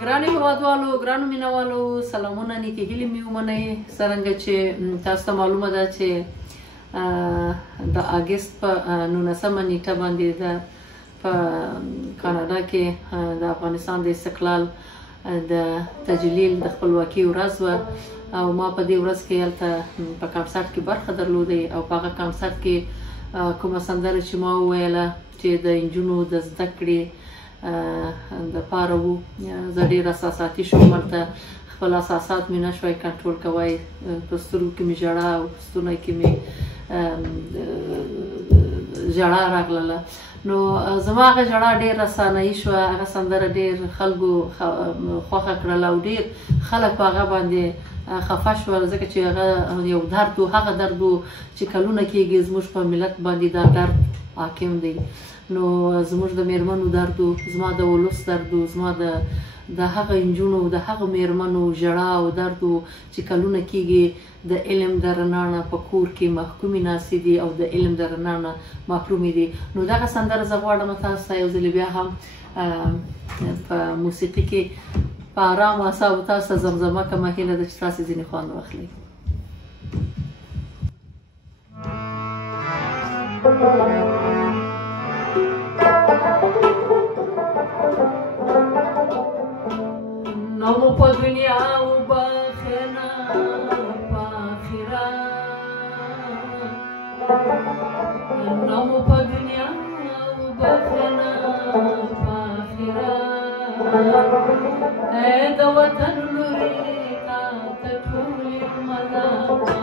ګرانو هیوادوالو ګرانو مینوالو سلامونه نیکې هیلې مې ومنئ څرنګه چې تاسو ته معلومه ده چې د اګست په 19مه نیټه باندې په کاناډا کې د افغانستان د استقلال د تجلیل د خپلواکۍ ورځ وه او ما په دې ورځ کې هلته په کانسرت کې برخه درلودې او په هغه کانسرت کې کومه سندره چې ما وویله چې د نجونو د زده کړې د پاره وو زه ډېر احساساتي شوم هلته خپل احساسات مې نه شوی کنټرول کوی په سترګو کې مې ژړا او په ستوني کې مې ژړا راغله نو زما هغه ژړا ډېر رسنایي شوه هغه سندره ډېر خلکو خوښه کړله او ډېر خلک په هغه باندې خفه شول ځکه چې هغه یو درد و هغه درد و چې کلونه کېږي زموږ په ملت باندې دا درد حاکم دی نو زموږ د میرمنو درد و زما د ولس درد و زما د هغه نجونو د هغه میرمنو ژړا او درد و چې کلونه کېږي د علم د رڼا نه په کور کې محکومې ناستې دي او د علم د رڼا نه محرومې دي نو دغه سندره زه غواړم تاسو ته یو ځلې بیا هم په موسیقي کې په ارامو اعصابو تاسو ته زمزمه کومه هیله ده چې تاسو ځینې خوند واخلئ نامو په دنیا وبخښنه په آخرت نامو په دنیا وبخښنه په آخرت ای د وطن لورې تا ته ټولې ملامت